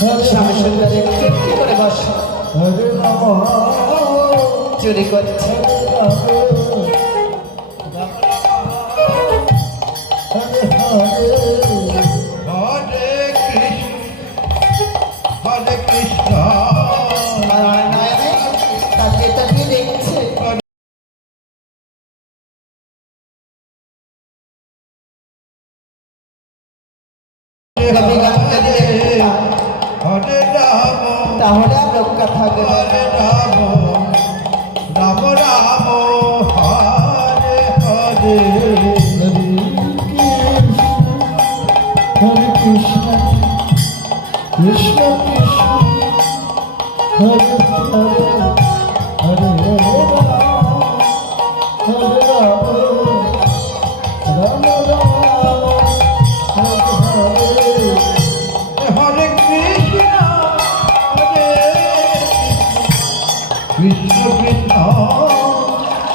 স্বামী সুন্দরের চুক্তি করে বস চুরি করছে তাকে তাকে দেখছে তাহলে আর রক্ষা থাকবে রাম রাম রাম হরে হরে হরে কৃষ্ণ কৃষ্ণ কৃষ্ণ হরে হরে হরে হরে রাম রাম রাম হরে হরে কৃষ্ণ হরে কৃষ্ণ কৃষ্ণ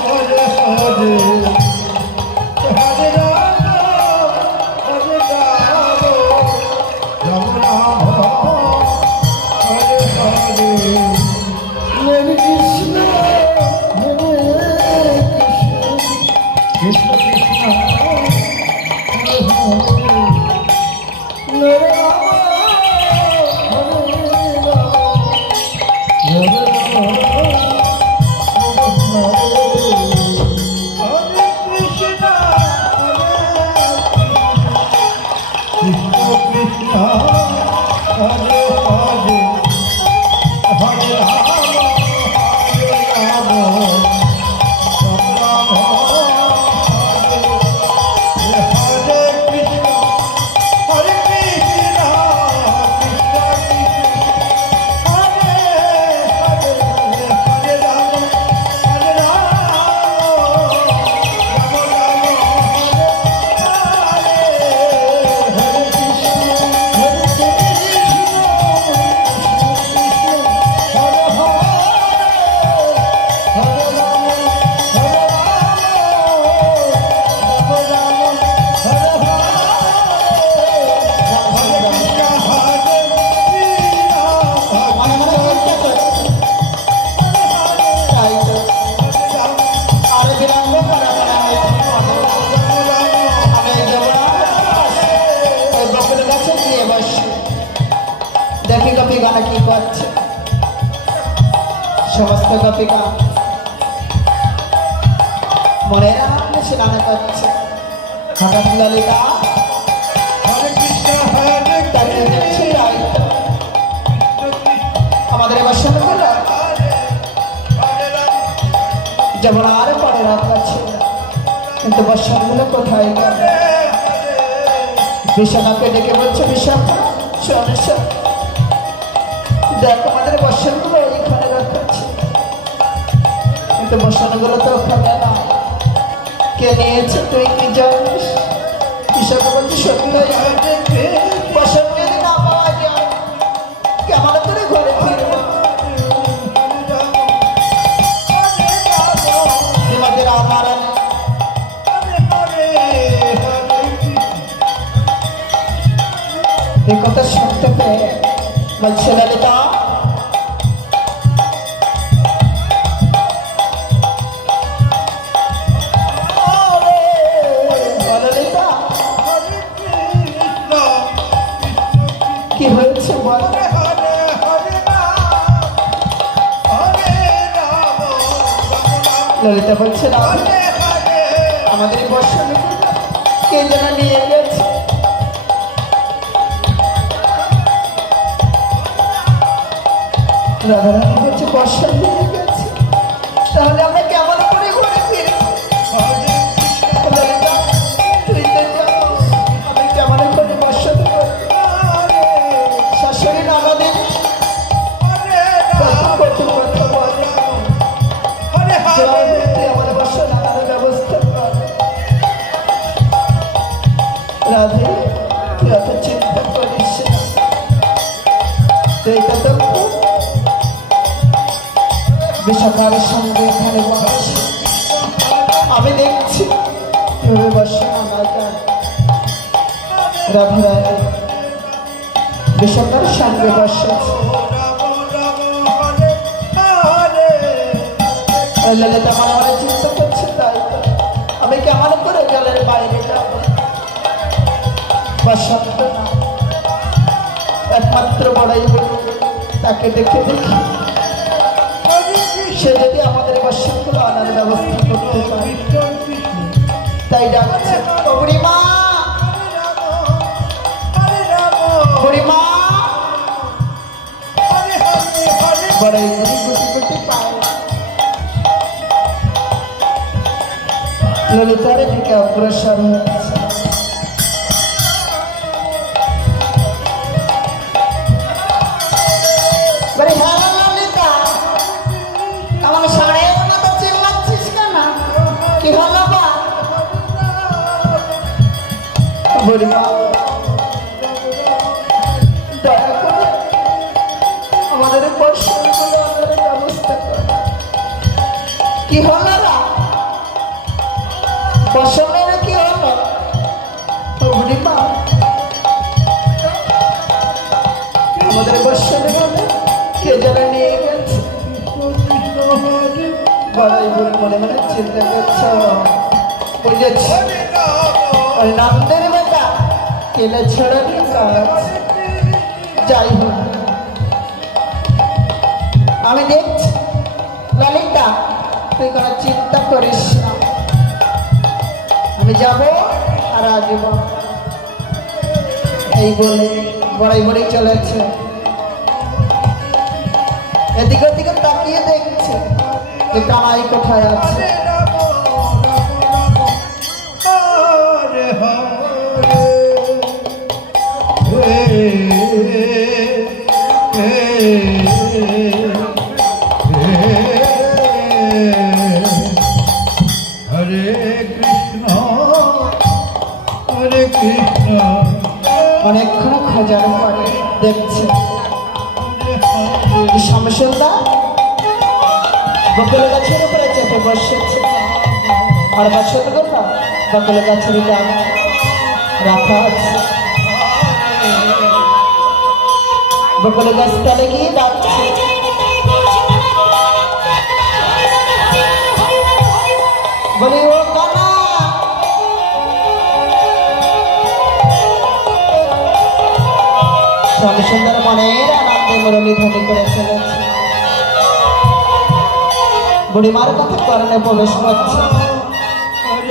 হরে হরে হরে রাম হরে রাম রাম রাম হরে হরে হরে কৃষ্ণ হরে কৃষ্ণ কৃষ্ণ হরে হরে হরে রাম হরে রাম হরে কৃষ্ণ হরে কৃষ্ণ কৃষ্ণ হরে হরে হরে রাম হরে রাম রাম রাম হরে হরে কৃষ্ণ হরে কৃষ্ণ কৃষ্ণ কৃষ্ণ হরে হরে হরে রাম হরে রাম রাম রাম হরে দেখি গোপিকারা কি করছে সমস্ত গোপিকা মনে স্নান করছে হঠাৎ ললিতা হরে কৃষ্ণ হরে তাকে দেখছে কৃষ্ণ আমাদের এবার শুরু হলো হরে রাম যেমন আর পরে রাত পাচ্ছে কিন্তু বর্ষাগুলো কোথায় গেল বিশাখাকে ডেকে বলছে বিশাখা শোন শোন দেখ আমাদের বর্ষাগুলো ওইখানে রাখাচ্ছে কিন্তু বর্ষাগুলো তো ওখানে না কে নিয়েছে তুই কি জানিস বিশাখা বলছে সত্যি বর্ষাকে যদি না পাওয়া যায় কেমন করে ঘরে ফিরবো তোমাদের আমার এই কথা শুনতে পেয়ে বলছে ললিতা ললিতা কি হয়েছে বল ললিতা বলছে না আমাদের এই বর্ষা কে যেন নিয়ে গেছে রাধারানী বলছে বর্ষা নিয়ে গেছে তাহলে আমরা কেমন করে ঘুরে ফিরি ললিতা তুই তো জানিস আমি কেমন করে বর্ষা দেবো শাশুড়ি না আমাদের কত কথা বলে তুই আমার বর্ষা লাগানোর ব্যবস্থা কর রাধে তুই অত চিন্তা করিস না তুই তো বিশাখার সঙ্গে এখানে বসে আমি দেখছি বসে রাধে রাধে বিষণ্ণর সঙ্গে বসেছে। ওই ললিতা মনে মনে চিন্তা করছে, তাই তো আমি কেমন করে জলের বাইরে যাব? বসন্ত না, একমাত্র বড়াই বলি তাকে দেখে দেখি সে যদি আমাদের বসন্তগুলো আনার ব্যবস্থা করতে পারে। তাই ডাকছে, ও বুড়িমা, বুড়িমা। বড়াই বলি গুটি গুটি পায় ললিতার দিকে অগ্রসর হচ্ছে। বুড়িমা, দয়া করে আমাদের বর্ষণগুলো আমাদের ব্যবস্থা কর। কি হলো না বর্ষণের, কি হলো? বুড়িমা, আমাদের বর্ষণে কে যেন নিয়ে গেছে। বড়াই বুড়ি মনে মনে চিন্তা করছে, বুঝেছি ওই নন্দের বেটা কেলে ছড়ানি কাজ। যাই হোক, আমি দেখছি ললিতা, তুই কোনো চিন্তা করিস না, আমি যাব আর আসব। এই বলে বড়াই বড়ি চলেছে। এদিকে ওদিকে তাকিয়ে দেখছে যে কামাই কোথায় আছে। অনেকক্ষণ খোঁজার পরে দেখছে শ্যামসুন্দর বকুল গাছের উপরে চেপে বসেছে। আর বসত গোপা বকুল গাছের ডালে রাখা আছে। বকুল গাছ তলে গিয়ে ডাকছে, বলি ও কানা। শ্যামসুন্দর মনের আনন্দে মুরলী ধ্বনি করে চলেছে। বুড়িমার কথা করণে প্রবেশ করছে।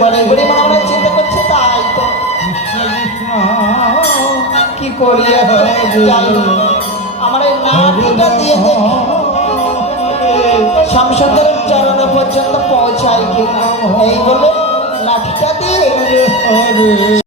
বলে বুড়িমা আমরা চিন্তা করছে, তাই তো কি করি আমার এই নাটিটা দিয়ে শ্যামসুন্দরের চরণ পর্যন্ত পৌঁছায় কিনা, এই বলে লাঠিটা দিয়ে